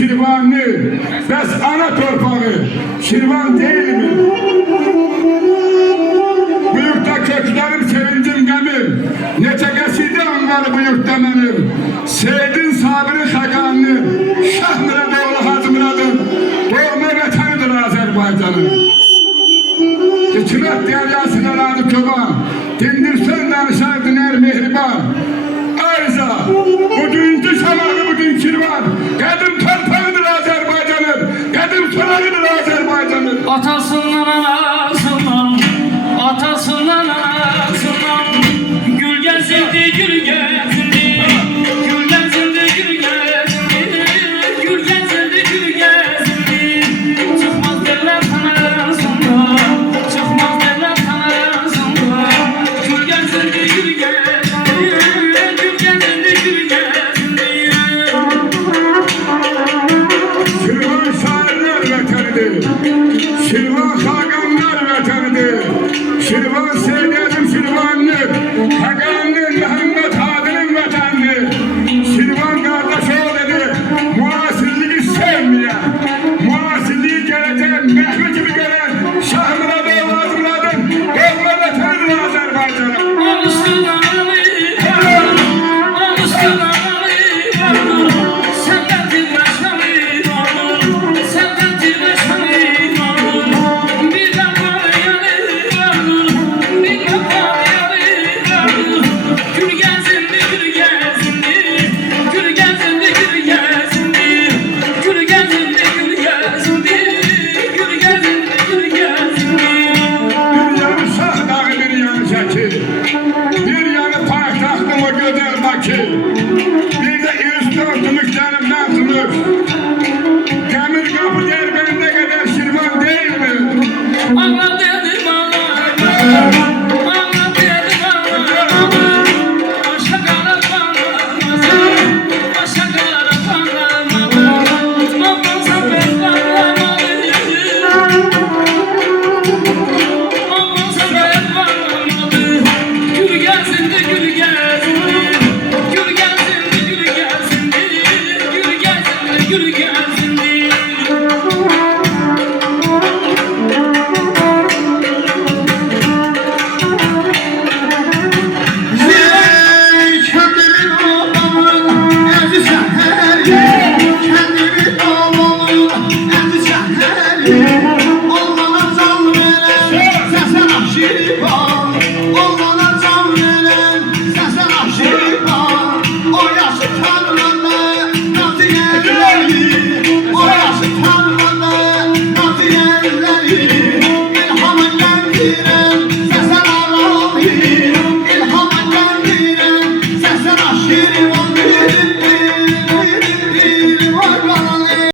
Şirvanlı, bəs ana torpağı Şirvan değil mi? Bu yurtta köklerim, sevincim, qəmim, neçə qəsidə anları bu yurtta mənim. Seydin Sabiri Xəqanlı, Şah Muradoğlu Hacı Muradın, doğma vətənidir Azərbaycanın. Hikmət deryasına radı çoban, dindirsən danışardın er mehriban. Ayza, bugünkü şamağı bugün Şirvan, qədim torpağıdır Azərbaycanın, qədim sorağıdır Azərbaycanın. Atasından anasından, atasından anasından, gül gezildi, gül gezildi, gül gezildi, gül gezildi, gül gezildi, gül gezildi. Çıkmaz derler tanasından, çıkmaz derler tanasından, gül gezildi, gül gezildi, gül gezildi, gül gezildi. Şirvan şairler vətənidir, Şirvan xaqanlar vətənidir, Şirvan Seyyədim Şirvanlı, Xəqanlı Məhəmməd Hadinin vətənidir. Şirvan qardaş oğludur, müasirliği sevməyən, müasirliği gələcək məhvi gibi görən Şah Muradoğlu Hacı Muradın doğma vətənidir Azərbaycanın. Bir yanı paytaxtım o gözəl Bakı, bir de İristör tümüklərimdən tümük. Dəmir qapı Dərbəndə qədər Şirvan değil mi? Allah dedim Allah, Allah dedim Allah, başa qarab bağlamazım, başa qarab bağlamazım, olmazsa ben bağlamalıyım, olmazsa ben bağlamalıyım. Gül gelsin de gül gelsin de, gül gelsin de gül gelsin de, gül gelsin de gül gelsin de. Şirin